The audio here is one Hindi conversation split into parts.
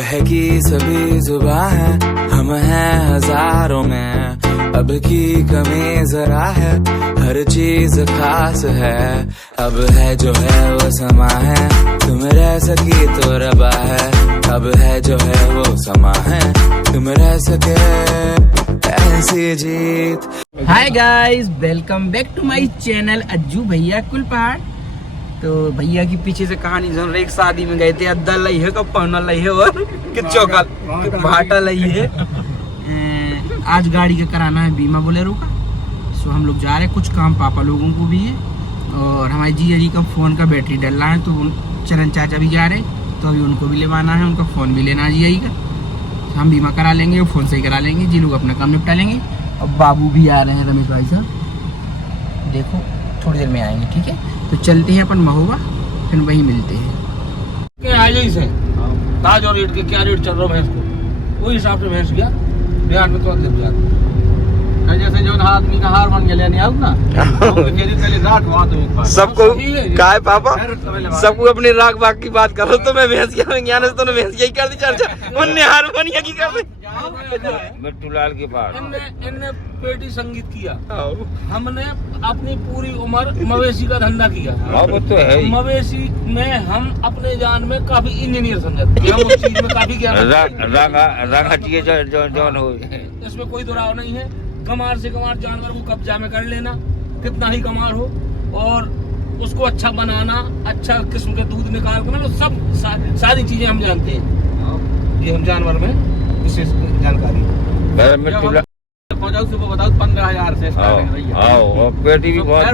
बहकी सभी जुबां है, हम हैं हजारों में, अब की कमी जरा है, हर चीज खास है, अब है जो है वो समा है, तुम रह सकी तो रबा है, अब है जो है वो समा है, तुम रह सके ऐसी जीत। Hi guys, welcome back to my channel Ajju Bhaiya Kulpahar. तो भैया की पीछे से कहानी सुन रहे, एक शादी में गए थे, अद्दा लई है, कब पौना लई है और चौका भाटा लई है। आज गाड़ी का कराना है बीमा बोलेरो का, सो हम लोग जा रहे हैं, कुछ काम पापा लोगों को भी है और हमारे जीजा जी का फ़ोन का बैटरी डलना है, तो चरण चाचा भी जा रहे हैं, तो अभी उनको भी लेवाना है, उनका फ़ोन भी लेना है जीजा जी का। हम बीमा करा लेंगे, वो फ़ोन से ही करा लेंगे, जी लोग अपना काम निपटा लेंगे। और बाबू भी आ रहे हैं, रमेश भाई साहब, देखो थोड़ी देर में आएंगे, ठीक है। तो चलते हैं अपन महोबा, फिर वहीं मिलते हैं। क्या आज ही से ताज और रेट के क्या रेट चल रहा है भैंस को, वही हिसाब से भैंस गया बिहार में तो लग जाता जैसे जो आदमी का हार बन गया नहीं आउट ना सबको काय पापा, सबको अपनी राग बाग की बात करो, तो मैं भैंस ज्ञान से तो भैंस यही कर दी चर्चा मुन्ने हार बनिया की कर दी मिट्टू लाल के पास इनने पेटी संगीत किया, हमने अपनी पूरी उम्र मवेशी का धंधा किया। वो तो है, मवेशी में हम अपने जान में काफी इंजीनियर समझते हैं, हम उस चीज में काफी ज्ञान इसमें कोई दुराव नहीं है। कमार से कमार जानवर को कब्जा में कर लेना, कितना ही कमार हो, और उसको अच्छा बनाना, अच्छा किस्म के दूध निकाल के, मतलब सब सारी चीजें हम जानते हैं। ये हम जानवर में विशेष जानकारी सुबह बताओ 15,000 से पेटी भी बहुत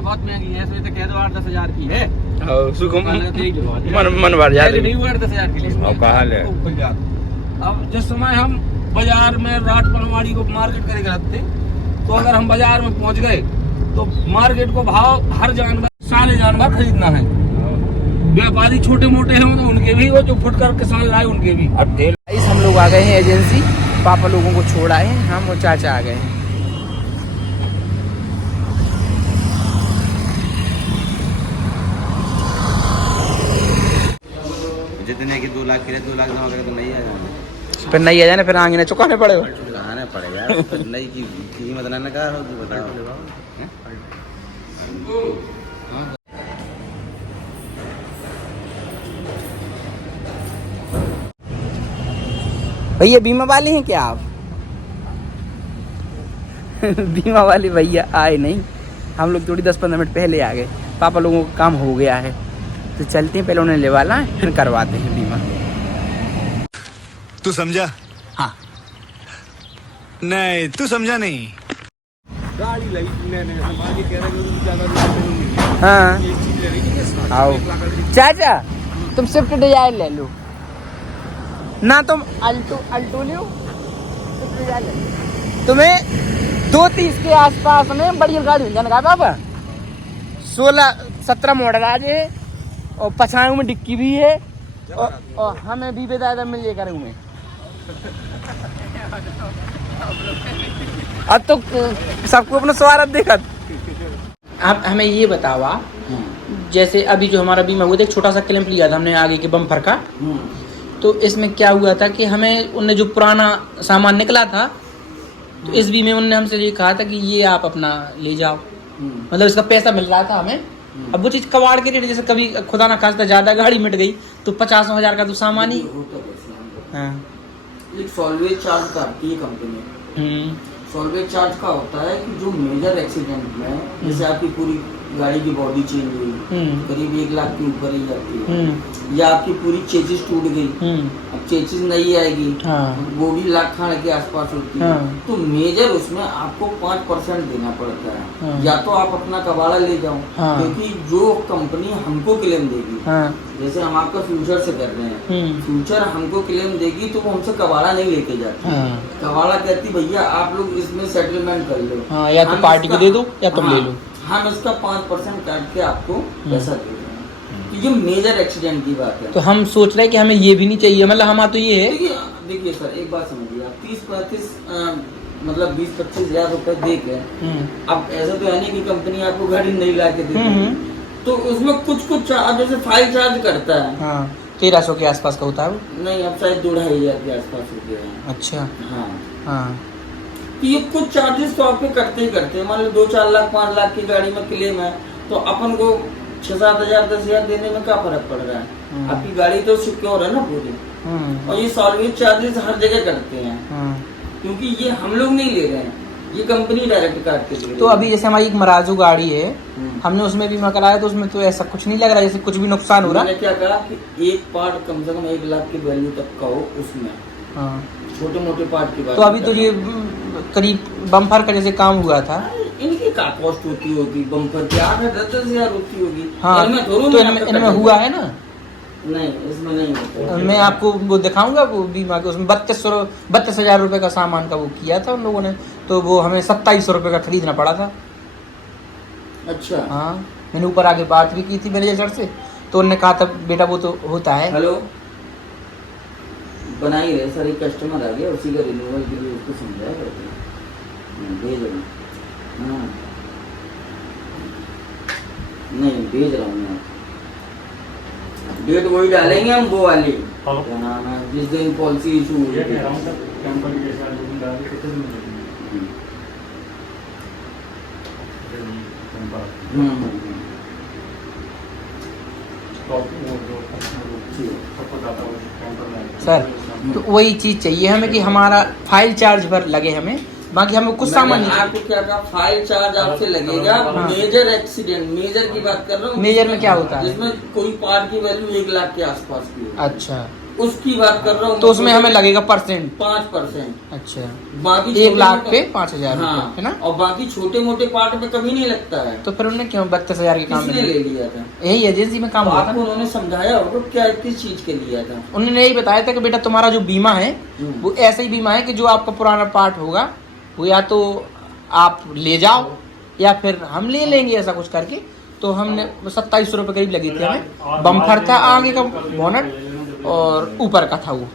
बहुत महंगी है, इसमें तो कह दो 8-10,000 की है। मन भर जाए 10,000 की कहा ले। अब जिस समय हम बाजार में रात पनवाड़ी को मार्केट करे रखते, तो अगर हम बाजार में पहुंच गए तो मार्केट को भाव हर जानवर, सारे जानवर खरीदना है। व्यापारी छोटे मोटे हैं तो उनके भी, वो जो फुटकर किसान लाए उनके भी। अब हम लोग आ गए हैं एजेंसी, पापा लोगों को छोड़ा है, हम और चाचा आ गए हैं। जितने की 2 लाख के 2 लाख जमा करे तो नहीं आ जाना, फिर नहीं आ जाने, फिर आगे ना चुकाने पड़ेगा, चुकाना पड़ेगा। तो नई की कीमत ना कहा होगी, बताओ। भैया बीमा वाले हैं क्या आप? बीमा वाले भैया आए नहीं, हम लोग थोड़ी 10-15 मिनट पहले आ गए, पापा लोगों का काम हो गया है, तो चलते हैं, पहले उन्हें लेवाना है, फिर करवाते हैं बीमा। तू समझा? हाँ। नहीं, तू समझा नहीं। गाड़ी लगी आगे कह रहे हाँ आओ चाचा, तुम स्विफ्ट डिजायर ले लो ना, तुम अल्टो लो, स्विफ्ट डिजायर ले लो। तुम्हें 230 के आसपास में बढ़िया गाड़ी मिल जाएगा पापा। 16-17 मॉडल आज है, और 95 में डिक्की भी है, और हमें भी बेदादा मिल जाए करे हुए। अब तो सबको अपना स्वार्थ देखा। आप हमें ये बताओ, आप जैसे अभी जो हमारा बीमा हुआ था, एक छोटा सा क्लेम लिया था हमने आगे के बम्पर का, तो इसमें क्या हुआ था कि हमें उनने जो पुराना सामान निकला था, तो इस बीमे उनने हमसे ये कहा था कि ये आप अपना ले जाओ, मतलब इसका पैसा मिल रहा था हमें। अब वो चीज कबाड़ के रेट, जैसे कभी खुदा ना खास्ता ज्यादा गाड़ी मिट गई तो 50,000 का तो सामान ही। हाँ, सॉल्वेज चार्ज काटती है कंपनी। सॉल्वेज चार्ज का होता है कि जो मेजर एक्सीडेंट में, जैसे आपकी पूरी गाड़ी की बॉडी चेंज हुई, करीब 1 लाख के ऊपर ही जाती है, या आपकी पूरी चेचिस टूट गई, अब चेचिस नहीं आएगी, वो भी 1 लाख के आसपास होती है, तो मेजर उसमें आपको 5% देना पड़ता है। या तो आप अपना कबाड़ा ले जाओ, क्योंकि जो कंपनी हमको क्लेम देगी, जैसे हम आपका फ्यूचर से कर रहे हैं, फ्यूचर हमको क्लेम देगी तो वो हमसे कबाड़ा नहीं लेके जाती। कबाड़ा कहती भैया आप लोग इसमें सेटलमेंट कर लो, या तो पार्टी को दे दो या तुम ले लो, हम इसका 5% काट के आपको पैसा दे रहे हैं। तो ये मेजर एक्सीडेंट की बात है। तो हम सोच रहे हैं कि हमें ये भी नहीं चाहिए, मतलब हमारा तो ये है। देखिए सर, एक बात समझिए, आप 30-35 मतलब 20-25 हजार रुपए दे के, अब ऐसा तो है नहीं कि कंपनी आपको गाड़ी नहीं ला के देती, तो उसमें कुछ जैसे फाइल चार्ज करता है, 1300 के आसपास का होता है वो। नहीं, अब शायद 2-2,500 के आसपास हो गया है। अच्छा। हाँ, हाँ तो ये कुछ चार्जेस तो आपके करते ही करते हैं। मान लो 2-4 लाख 5 लाख की गाड़ी में क्लेम है, तो अपन को 6-7 हजार 10 हजार देने में क्या फर्क पड़ रहा है? आपकी गाड़ी तो सिक्योर है ना पूरी। और ये सॉल्वेज चार्जेस हर जगह करते हैं, क्योंकि ये हम लोग नहीं ले रहे हैं, ये कंपनी डायरेक्ट काट के दे रही है। तो अभी जैसे हमारी एक मराजू गाड़ी है, हमने उसमें बीमा कराया, तो उसमें तो ऐसा कुछ नहीं लग रहा जैसे कुछ भी नुकसान हो रहा। मैंने क्या कहा कि एक पार्ट कम से कम 1 लाख की वैल्यू तक का हो उसमें। हाँ। छोटे मोटे पार्ट की बात तो अभी तो ये करीब बम्पर का जैसे काम हुआ था, इनकी क्या कॉस्ट होती होगी? बम्पर की 8-10 हजार होती होगी। हाँ, तो इनमें हुआ है ना? नहीं, इसमें नहीं होता। मैं आपको वो दिखाऊंगा, वो बीमा के उसमें 32,000 रुपए का सामान का वो किया था उन लोगों ने, तो वो हमें 2700 रुपए का खरीदना पड़ा था। अच्छा। हाँ, मैंने ऊपर आके बात भी की थी मैनेजर से, तो उन्होंने कहा था बेटा वो तो होता है। हेलो, बना ही रहे सर, एक कस्टमर आ गया, उसी का रिन्यूअल के लिए उसको समझाया करते हैं। भेज रहा हूँ। हाँ, नहीं भेज रहा हूँ मैं। डेट वही डालेंगे हम, वो वाली क्या नाम है, जिस दिन पॉलिसी इशू हुई थी। सर तो वही चीज चाहिए हमें कि हमारा फाइल चार्ज पर लगे हमें, बाकी हमें कुछ सामान नहीं। आपको क्या कहा, फाइल चार्ज आपसे लगेगा। हाँ। मेजर एक्सीडेंट, मेजर की बात कर रहा हूँ। मेजर में क्या होता है? जिसमें कोई पार्ट की वैल्यू 1 लाख के आसपास की हो, अच्छा, उसकी बात कर रहा हूँ। तो उसमें हमें लगेगा 5%। अच्छा, बाकी 1 लाख पे 5,000 हाँ, है ना? और बाकी छोटे मोटे पार्ट में कभी नहीं लगता है। तो फिर उन्होंने क्यों 32,000 के काम किसने ले लिया था? यही एजेंसी में काम तो हुआ था आपको ना? उन्होंने समझाया होगा क्या, किस चीज के लिया था? उन्होंने यही बताया था कि बेटा तुम्हारा जो बीमा है वो ऐसा ही बीमा है कि जो आपका पुराना पार्ट होगा वो या तो आप ले जाओ या फिर हम ले लेंगे, ऐसा कुछ करके। तो हमने 2700 रुपये करीब लगी थी हमें। बम्पर था, आगे का बोनट और ऊपर का था, वो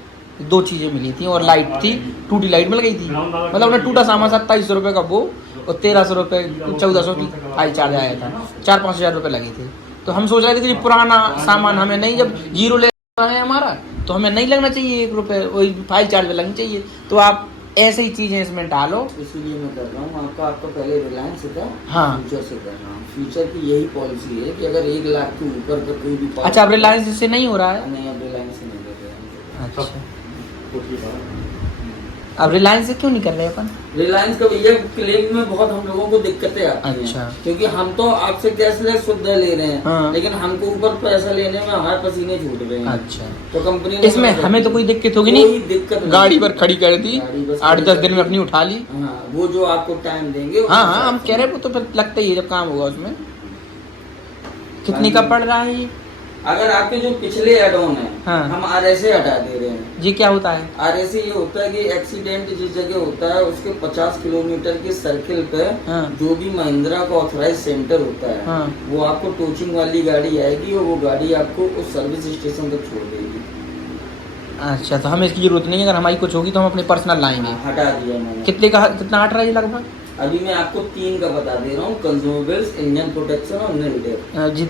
2 चीजें मिली थी, और लाइट थी, टूटी लाइट मिल गई थी। मतलब उन्हें टूटा सामान 2700 रुपये का वो, और 1300 रुपये 1400 की फाइल चार्ज आया था। 4-5 हजार रुपये लगे थे। तो हम सोच रहे थे कि पुराना सामान हमें नहीं, जब जीरो ले है हमारा, तो हमें नहीं लगना चाहिए 1 रुपये, वही फाइल चार्ज में लगनी चाहिए। तो आप ऐसे ही चीजें इसमें डालो। इसीलिए मैं कर रहा हूँ आपका पहले रिलायंस से था, हाँ, फ्यूचर से कर रहा हूँ। फ्यूचर की यही पॉलिसी है कि अगर 1 लाख के ऊपर का कोई भी अच्छा, अब रिलायंस से नहीं हो रहा है? नहीं, अब रिलायंस से नहीं कर रहे हैं। अच्छा, अब रिलायंस से क्यों नहीं कर रहे अपन? रिलायंस का भैया क्लेम में बहुत हम लोगों को दिक्कतें आती हैं। अच्छा। क्योंकि हम तो आपसे कैशलेस सुविधा ले रहे हैं, हाँ। लेकिन हमको ऊपर पैसा लेने में हमारे पसीने छूट रहे हैं। अच्छा, तो कंपनी इसमें हमें तो कोई दिक्कत होगी कोई नहीं? दिक्कत नहीं। गाड़ी पर खड़ी कर दी, गाड़ी बस 8-10 दिन में अपनी उठा ली। हाँ, वो जो आपको टाइम देंगे। हाँ हाँ, हम कह रहे हैं वो तो फिर लगता ही है जब काम होगा उसमें। कितने का पड़ रहा है ये? अगर आपके जो पिछले एड ऑन है, हाँ। हम RSA हटा दे रहे हैं। जी, क्या होता है? RSA ये होता है कि एक्सीडेंट जिस जगह होता है उसके 50 किलोमीटर के सर्किल पे हाँ। जो भी महिंद्रा का ऑथराइज सेंटर होता है, हाँ। वो आपको टोचिंग वाली गाड़ी आएगी और वो गाड़ी आपको उस सर्विस स्टेशन तक छोड़ देगी। अच्छा, तो हमें इसकी जरूरत नहीं है, अगर हमारी कुछ होगी तो हम अपने पर्सनल लाएंगे। हटा दिया मैंने। कितना हट रहा है ये लगभग? अभी मैं आपको 3 का बता दे रहा हूँ, कंज्यूमेबल्स, इंजन प्रोटेक्शन और नील टेप।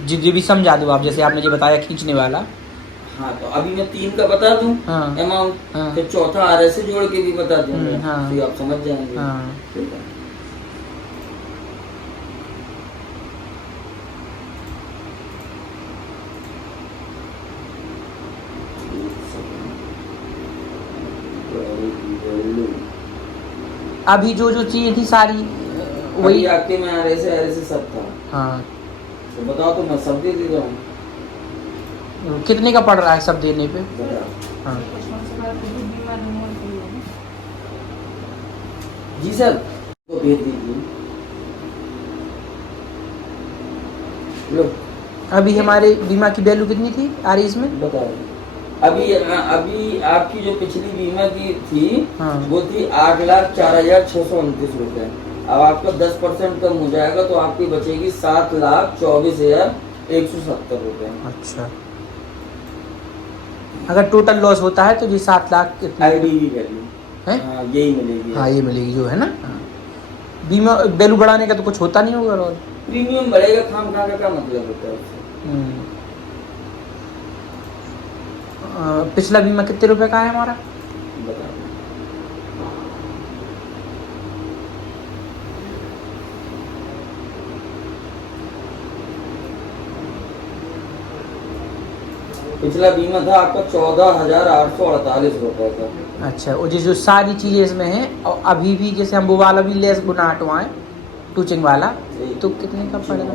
जी भी समझा दो आप, जैसे आपने जो बताया खींचने वाला। हाँ, तो अभी मैं 3 का बता दूं हाँ। अमाउंट, हाँ। फिर चौथा RSA जोड़ के भी बता दूंगा, हाँ। तो आप समझ जाएंगे। हाँ। ठीक है। अभी जो चीजें थी सारी वही वही। आपके में RSA सब था। हाँ, तो बताओ, तो मैं सब दे दे रहा हूँ। कितने का पड़ रहा है सब देने पे? बताओ। हाँ। जी सर, तो भेज दीजिए। लो, अभी हमारे बीमा की वैल्यू कितनी थी आ रही इसमें? बताओ। अभी आपकी जो पिछली बीमा की थी, हाँ। वो थी 8,04,629 रुपए। अब आपका 10% कम हो जाएगा तो आपकी बचेगी 7,24,170 रुपए। अच्छा, अगर टोटल लॉस होता है तो जी 7 लाख IDV वैल्यू है। हाँ, यही मिलेगी। हाँ, ये मिलेगी जो है ना। हाँ। बीमा वैल्यू बढ़ाने का तो कुछ होता नहीं होगा और प्रीमियम बढ़ेगा, खाम खा का क्या मतलब होता है उससे? पिछला बीमा कितने रुपए का है हमारा? बता। पिछला बीमा था आपका 14,848 रुपए का। अच्छा, और जो सारी चीजें इसमें हैं और अभी भी जैसे हम वो वाला भी लेस बुना हटवाएं टूचिंग वाला तो कितने का पड़ेगा?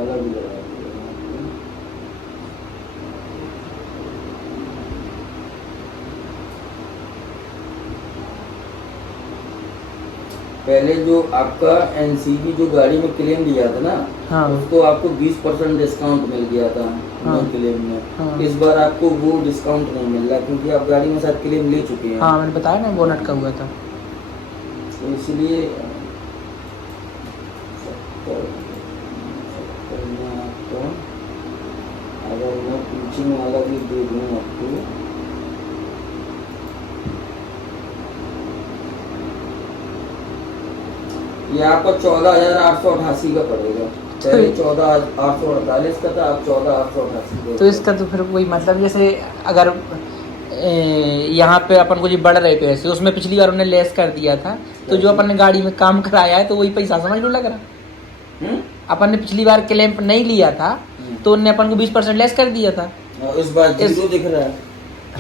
पहले जो आपका एनसीबी जो गाड़ी में क्लेम लिया था ना, हाँ। उसको आपको 20% डिस्काउंट मिल गया था हाँ। क्लेम में। हाँ। इस बार आपको वो डिस्काउंट नहीं मिल रहा क्योंकि आप गाड़ी में साथ क्लेम ले चुके हैं। हाँ मैंने बताया ना बोनट का हुआ था, तो इसलिए अगर मैं पूछने वाला भी दे दूँ आपको, ये आपका 14,888 का पड़ेगा। पहले 14,848 का था, अब 14,888 का। तो इसका तो फिर कोई मतलब जैसे अगर यहाँ पे अपन को जो बढ़ रहे पैसे उसमें पिछली बार उन्होंने लेस कर दिया था, तो जो अपन ने गाड़ी में काम कराया है तो वही पैसा समझ लो लग रहा। अपन ने पिछली बार क्लेम नहीं लिया था तो उन्होंने अपन को 20% लेस कर दिया था, इस बार जीरो दिख रहा है।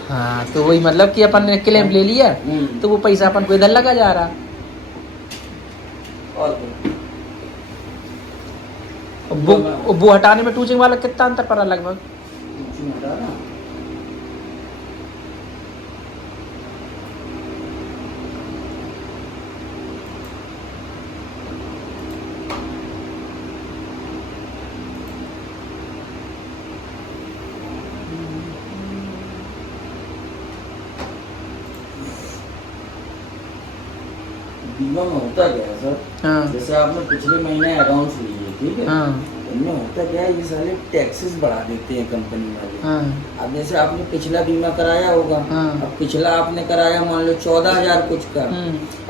हाँ तो वही मतलब कि अपन ने क्लेम ले लिया तो वो पैसा अपन को इधर लगा जा रहा। और वो हटाने में टूचिंग वाला कितना अंतर पड़ा लगभग? बीमा में होता क्या है सर? हाँ। जैसे आपने पिछले महीने अकाउंट्स लिए, ठीक है? हाँ। इनमें होता क्या है, ये साले टैक्सेस बढ़ा देते हैं कंपनी वाले। हाँ। अब जैसे आपने पिछला बीमा कराया होगा, हाँ। अब पिछला आपने कराया मान लो 14,000 कुछ का,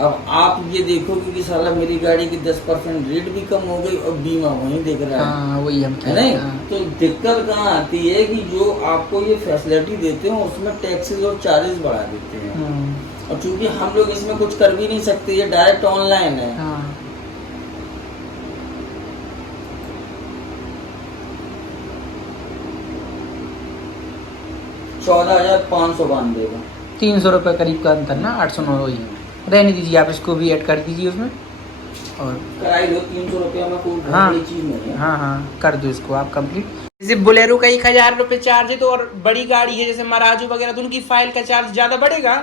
अब आप ये देखोगे कि साला मेरी गाड़ी की 10% रेट भी कम हो गई और बीमा वहीं दिख रहा है। हाँ, वही हम है नहीं? तो दिक्कत कहाँ आती है कि जो आपको ये फैसिलिटी देते हैं उसमें टैक्सेस और चार्जेस बढ़ा देते हैं, और चूंकि हम लोग इसमें कुछ कर भी नहीं सकते, ये डायरेक्ट ऑनलाइन है। हाँ। 14,592 का 300 रुपये करीब का अंतर ना, 809 वही रहने दीजिए, आप इसको भी ऐड कर दीजिए उसमें और कराई लो। 300 रुपया में कोई बहुत हाँ। बड़ी चीज नहीं है। हाँ हाँ कर दो इसको आप कंप्लीट। जैसे बोलेरो का 1,000 रुपये चार्ज है तो और बड़ी गाड़ी है जैसे मराजू वगैरह तो उनकी फाइल का चार्ज ज्यादा बढ़ेगा।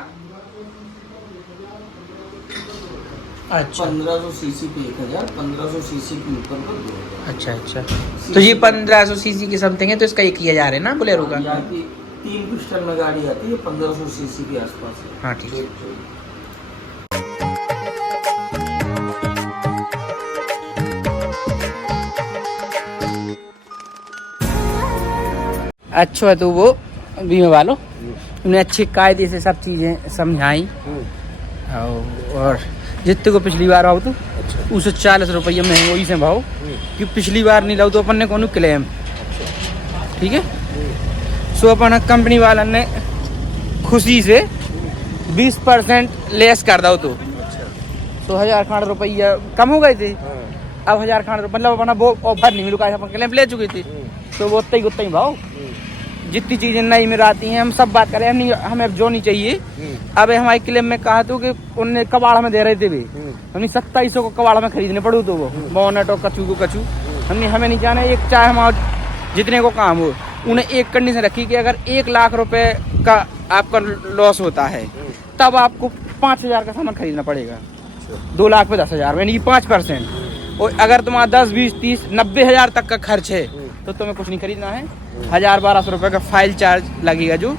अच्छा 1500 सीसी पे 1,000, 1500 सीसी के ऊपर पर 2,000। अच्छा अच्छा, तो ये 1500 सीसी की समथिंग है तो इसका 1,000 है ना बोलेरो का? यहाँ की 3 पिस्टन में गाड़ी आती है, 1500 सीसी के आसपास है। हाँ ठीक है। अच्छा तो वो बीमा वालों उन्हें अच्छे कायदे से सब चीज़ें समझाई और जितने को पिछली बार आओ तो उसे 40 रुपये में वही से भाव कि पिछली बार नहीं लाओ तो अपन ने कौन क्लेम, ठीक है? सो अपन कंपनी वाला ने खुशी से 20% लेस कर दो तो 1,000 रुपया कम हो गए थे। अब 1,000 मतलब अपना वो ऑफर नहीं मिलूगा, अपन क्लेम ले चुके थे तो वो उतना ही भाव। जितनी चीजें नई में आती हैं हम सब बात करें, हमें जो नहीं चाहिए। अब हमारे क्लेम में कहा तो कि उन्हें कबाड़ में दे रहे थे भी, हमने 2700 को कबाड़ में खरीदने पड़ू तो वो बोनट और कचू को कचू हमें नहीं जाना। एक चाहे हम जितने को काम हो उन्हें एक कंडीशन रखी कि अगर 1 लाख रुपए का आपका लॉस होता है तब आपको 5,000 का सामान खरीदना पड़ेगा। 2 लाख पे 10,000 यानी कि 5%। और अगर तुम्हारा 10, 20, 30, 90,000 तक का खर्च है तो तुम्हें कुछ नहीं खरीदना है। 1,000-1,200 रुपए का फाइल चार्ज लगेगा जो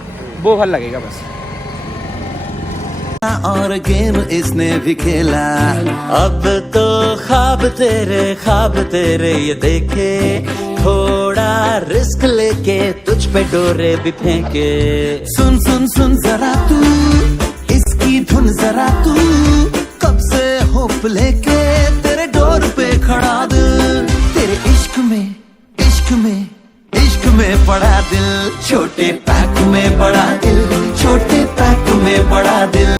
वो भर लगेगा बस। और गेम इसने भी खेला, अब तो ख्वाब तेरे ये देखे, थोड़ा रिस्क लेके तुझ पे डोरे भी फेंके। सुन सुन सुन जरा तू इसकी धुन जरा तू, कब से होप लेके तेरे डोर पे खड़ा दिल, तेरे इश्क में पड़ा दिल, छोटे पैक में बड़ा दिल। में बड़ा दिल